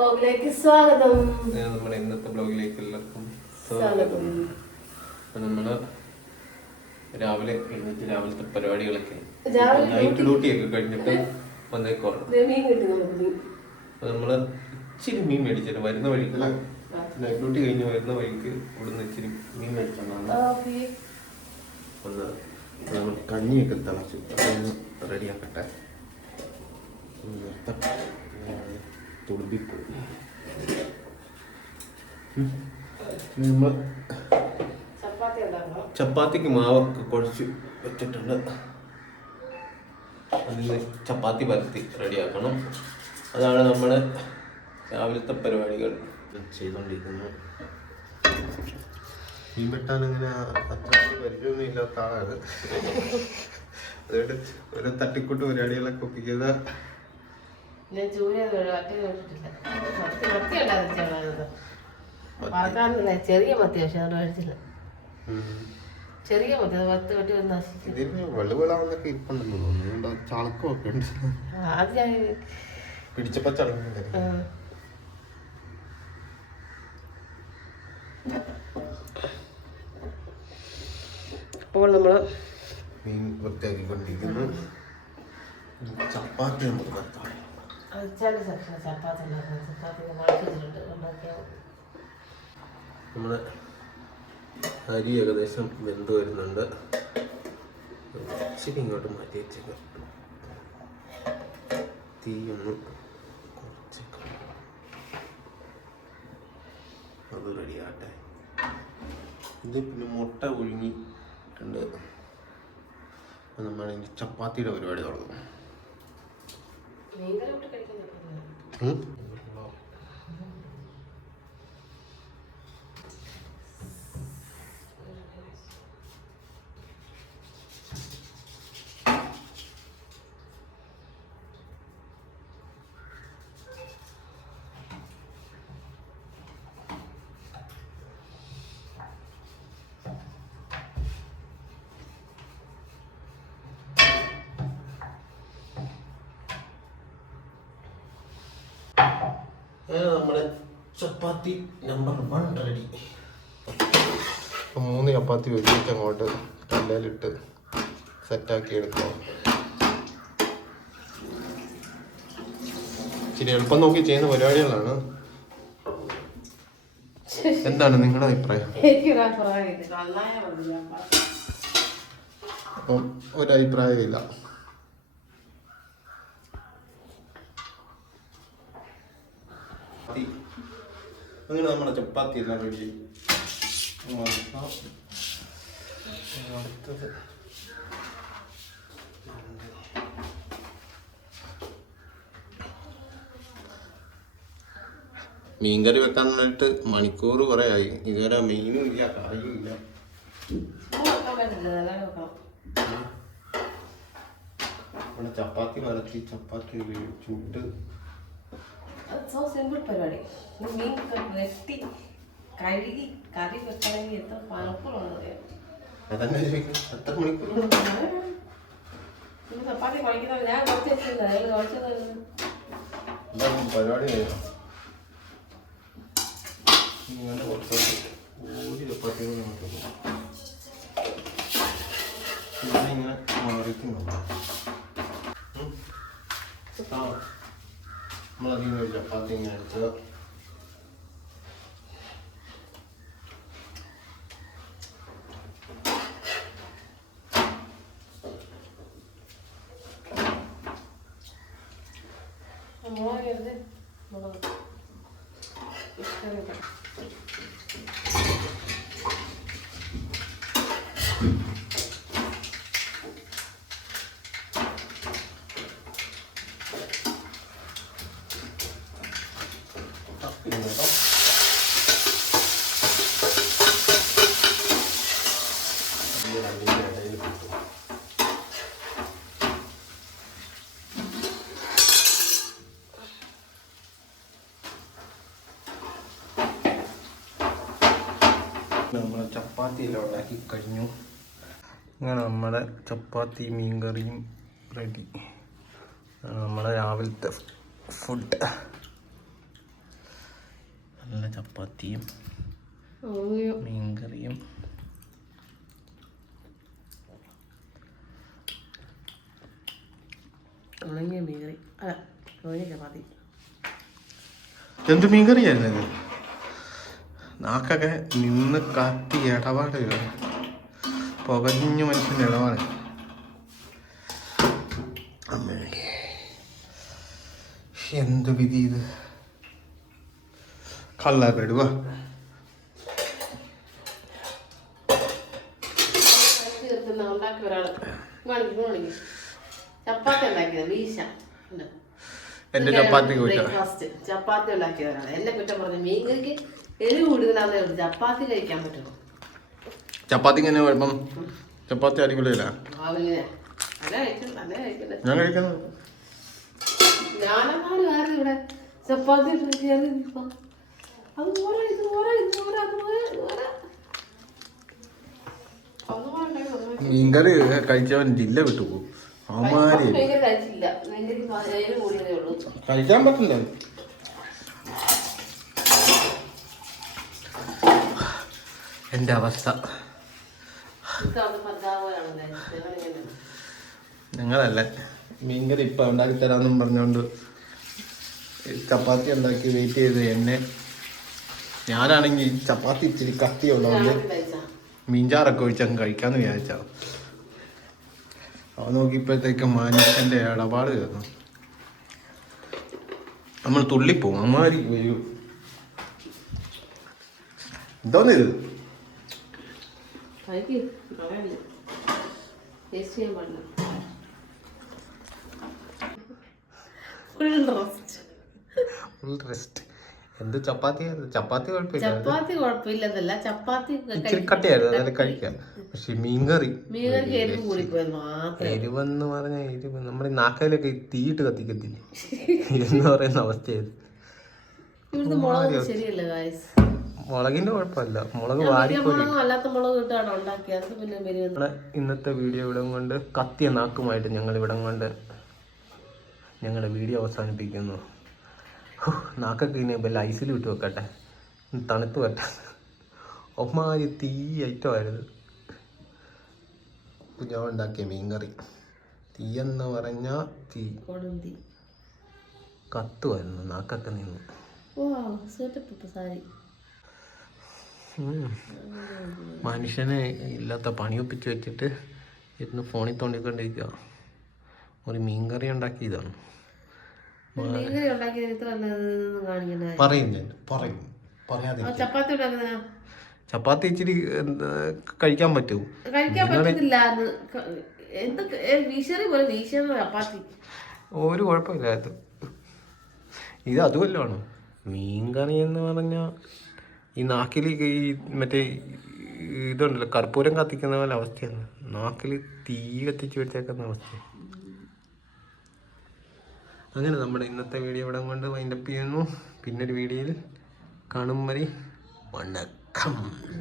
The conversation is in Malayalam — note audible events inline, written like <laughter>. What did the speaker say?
ബ്ലോഗിലേക്ക് സ്വാഗതം. നമ്മുടെ ഇന്നത്തെ ബ്ലോഗിലേക്ക് എല്ലാവർക്കും സ്വാഗതം. നമ്മൾ നമ്മൾ രാവിലെ എഴുന്നേറ്റ് രാവിലത്തെ പരിപാടികളൊക്കെ രാവിലെ നൈറ്റ് ഡ്യൂട്ടി ഒക്കെ കഴിഞ്ഞിട്ട് വന്നേക്കോളാം ദേ മീൻ കിട്ടി നമുക്ക്. മീൻ. അപ്പൊ നമ്മൾ ഇച്ചിരി മീൻ മേടിച്ചിട്ട് വരുന്ന വഴിക്ക് നൈറ്റ് ഡ്യൂട്ടി കഴിഞ്ഞ് വരുന്ന വഴിക്ക് ഇവിടുന്ന് ഇച്ചിരി മീൻ മേടിച്ചാണ് കഞ്ഞിയൊക്കെ തിളച്ചു അതൊന്ന് റെഡിയാക്കട്ടെ തുളുമ്പിപ്പോയി. നമ്മൾ ചപ്പാത്തിക്ക് മാവൊക്കെ കുഴച്ച് വെച്ചിട്ടുണ്ട്. അതിന് ചപ്പാത്തി പരത്തി റെഡിയാക്കണം. അതാണ് നമ്മൾ രാവിലത്തെ പരിപാടികൾ. ചെയ്തുകൊണ്ടിരിക്കുന്നത് മീൻ വെട്ടാൻ അങ്ങനെ അത്ര പരിചയമൊന്നും ഇല്ലാത്ത ആളാണ്. <laughs> അതുകൊണ്ട് ഓരോ തട്ടിക്കൂട്ട് പരിപാടികളൊക്കെ ഒപ്പിക്കുന്ന ഞാൻ മത്തി മത്തി ചെറിയ മത്തി പക്ഷെ അത് ചെറിയ മത്തി അത് പത്ത് വെട്ടി ഒന്ന് നശിച്ചു ഇതിന് വെളുവിളാവുന്നൊക്കെ ഇരിപ്പുണ്ടെന്ന് തോന്നുന്നു ചണക്കമൊക്കെ ഉണ്ട്. അത് ഞാൻ പിടിച്ചപ്പോ അപ്പോൾ നമ്മൾ മീൻ വൃത്തിയാക്കിക്കൊണ്ടിരിക്കുന്നു. ചപ്പാത്തി നമുക്ക് നടത്താം നമ്മുടെ അരി ഏകദേശം വെന്ത് വരുന്നുണ്ട്. ഇച്ചിരി ഇങ്ങോട്ട് മാറ്റി വെച്ചേക്കാം. തീയൊന്നും കുറച്ചേക്കാം. അത് റെഡിയാട്ടെ ഇത് പിന്നെ മുട്ട ഒഴുങ്ങിയിട്ടുണ്ട് അപ്പോൾ നമ്മൾ ചപ്പാത്തിയുടെ പരിപാടി തുടങ്ങും. മീൻകറി വിട്ട് കഴിക്കാൻ പറ്റില്ല. ഉം? അങ്ങനെ നമ്മുടെ ചപ്പാത്തി നമ്പർ വൺ റെഡി മൂന്ന് ചപ്പാത്തി വെച്ചിട്ട് അങ്ങോട്ട് കല്ലിലിട്ട് സെറ്റാക്കി എടുക്കാം. ഇച്ചിരി എളുപ്പം നോക്കി ചെയ്യുന്ന പരിപാടികളാണ്. എന്താണ് നിങ്ങളുടെ അഭിപ്രായം? ഒരു അഭിപ്രായമില്ല. ചപ്പാത്തി. അങ്ങനെ നമ്മുടെ ചപ്പാത്തി എല്ലാം റെഡി അടുത്തത് മീൻകറി വെക്കാൻ വേണ്ടിയിട്ട് മണിക്കൂർ കുറേ ആയി. ഇതുവരെ മീനും ഇല്ല കറിയും ഇല്ല. ഇവിടെ ചപ്പാത്തി വരത്തി ചപ്പാത്തി ചുട്ട് അത് സിമ്പിൾ പരിപാടി. മീൻ വെട്ടി കഴുകി കറി വെക്കണമെങ്കിൽ എത്ര പണക്കുള്ളതെന്ന് അറിയാം? ചപ്പാത്തി കുഴക്കുന്നത് ഞാൻ കുറച്ച് വെച്ചിരുന്നു പരിപാടി? ഇങ്ങനെ കുറച്ച് ഒരു ചപ്പാത്തി നമുക്ക് ഇങ്ങനെ മറിക്കുന്നു ആ. നമ്മളതിൽ നിന്ന് ഒരു ചപ്പാത്തി ഇങ്ങനെ എടുത്ത് മുളക് എടുത്ത് മുളക് ഇഷ്ടം വെക്കണം. ഇങ്ങനെ ഇടാം. ഇത് രണ്ടിന്റെ ഇടയിൽ കിട്ടും നമ്മൾ ചപ്പാത്തി എല്ലാം ഉണ്ടാക്കി കഴിഞ്ഞു. അങ്ങനെ നമ്മുടെ ചപ്പാത്തി മീൻ കറിയും റെഡി നമ്മുടെ രാവിലത്തെ ഫുഡ് നല്ല ചപ്പാത്തിയും മീൻ കറിയും ഉണങ്ങിയ മീൻകറി. അല്ല ഉണങ്ങിയ ചപ്പാത്തി. എന്ത് മീൻകറിയായിരുന്നു നാക്കൊക്കെ നിന്ന് കത്തി ഇടപാട് പുകഞ്ഞു മനുഷ്യന്റെ ഇടപാട്. എന്ത് വിധി ഇത്? കള്ളപ്പെടുക ചപ്പാത്തി ഉണ്ട്. ചപ്പാത്തി ചപ്പാത്തി ഉണ്ടാക്കിയതാണ് എന്നെ കുറ്റം പറഞ്ഞു മീൻകറിക്ക് ചപ്പാത്തി കഴിക്കാൻ പറ്റുള്ളൂ ചപ്പാത്തി ഇങ്ങനെ കുഴപ്പം? ചപ്പാത്തി അടിപൊളിയല്ല? ഞാൻ കഴിക്കുന്നു കാരണം ഇവിടെ ചപ്പാത്തി അത് ഇത് ഇത് അത് അതുപോലെ മീൻകറി കഴിച്ചവൻ ജില്ല വിട്ടുപോകും. കഴിക്കാൻ പറ്റില്ല എന്റെ അവസ്ഥ. ഞങ്ങളല്ലേ മീൻകറി ഇപ്പം ഉണ്ടാക്കി തരാമെന്നും പറഞ്ഞുകൊണ്ട് ചപ്പാത്തി ഉണ്ടാക്കി വെയിറ്റ് ചെയ്ത് എന്നെ. ഞാനാണെങ്കിൽ ചപ്പാത്തി ഇച്ചിരി കത്തിയുള്ളതുകൊണ്ട് മീൻചാറൊക്കെ ഒഴിച്ചങ്ങ് കഴിക്കാമെന്ന് വിചാരിച്ചാ. അവ നോക്കിയപ്പോഴത്തേക്ക് മനുഷ്യന്റെ ഇടപാട് കേൾക്കണം നമ്മൾ തുള്ളിപ്പോവും അമ്മാരി വരൂ. എന്തോന്നിത്? കഴിക്ക് പറയാനില്ല ടേസ്റ്റ് ചെയ്യാൻ പാടില്ല. ഫുൾ റെസ്റ്റ് ഫുൾ റെസ്റ്റ് എന്ത് ചപ്പാത്തി ചപ്പാത്തി കുഴപ്പമില്ല ചപ്പാത്തി കുഴപ്പമില്ലെന്നല്ല ചപ്പാത്തി ഇച്ചിരി കട്ടിയായിരുന്നു നല്ല കഴിക്കാം. പക്ഷെ മീൻകറി. മീനൊക്കെ എരിവ് കൂടിപ്പോയത് മാത്രം. എരിവെന്ന് പറഞ്ഞ എരിവ്. നമ്മുടെ ഈ നാക്കയിലൊക്കെ തീയിട്ട് കത്തിക്കത്തില്ലേ? എന്ന് പറയുന്ന അവസ്ഥയായിരുന്നു. ഇവിടുത്തെ മുളക് ശരിയല്ല ഗായ്സ് മുളകിന്റെ കുഴപ്പമില്ല. മുളക് വാരിക്കോരി. ഇന്നത്തെ വീഡിയോ ഇവിടെ കൊണ്ട് കത്തിയ നാക്കുമായിട്ട് ഞങ്ങൾ ഇവിടെ കൊണ്ട് ഞങ്ങളുടെ വീഡിയോ അവസാനിപ്പിക്കുന്നു. നാക്കൊക്കെ ഇനി വല്ല ഐസിൽ വിട്ട് വെക്കട്ടെ. തണുത്ത് വരട്ടെ. ഒമാരി തീ ഐറ്റമായിരുന്നു ഞാൻ ഉണ്ടാക്കിയ മീൻകറി. തീ എന്ന് പറഞ്ഞാൽ തീ കത്തുമായിരുന്നു നാക്കൊക്കെ നിന്ന്. സാരി. മനുഷ്യനെ ഇല്ലാത്ത പണിയൊപ്പിച്ച് വെച്ചിട്ട് ഇരുന്ന് ഫോണിൽ തോണ്ടിക്കൊണ്ടിരിക്കുക ഒരു മീൻകറി ഉണ്ടാക്കിയതാണ്. മീൻകറി ഉണ്ടാക്കിയത് ഇത്ര നല്ലതെന്ന് കാണിക്കണ പറയും ഞാൻ പറയും. പറയാതെ ചപ്പാത്തി ഇച്ചിരി കഴിക്കാൻ പറ്റുമോ ചപ്പാത്തി. ഒരു കുഴപ്പമില്ല. ഇത് ഇത് അതുമല്ലാണ് മീൻകറി എന്ന് പറഞ്ഞാൽ ഈ നാക്കിൽ ഈ മറ്റേ ഇതുണ്ടല്ലോ കർപ്പൂരം കത്തിക്കുന്ന പോലെ അവസ്ഥയാണ്. നാക്കിൽ തീ കത്തിച്ച് വെച്ചേക്കുന്ന അവസ്ഥ അങ്ങനെ നമ്മുടെ ഇന്നത്തെ വീഡിയോ ഇവിടെ കൊണ്ട് വൈൻഡപ്പ് ചെയ്യുന്നു. പിന്നൊരു വീഡിയോയിൽ കാണും വരെ. വണക്കം.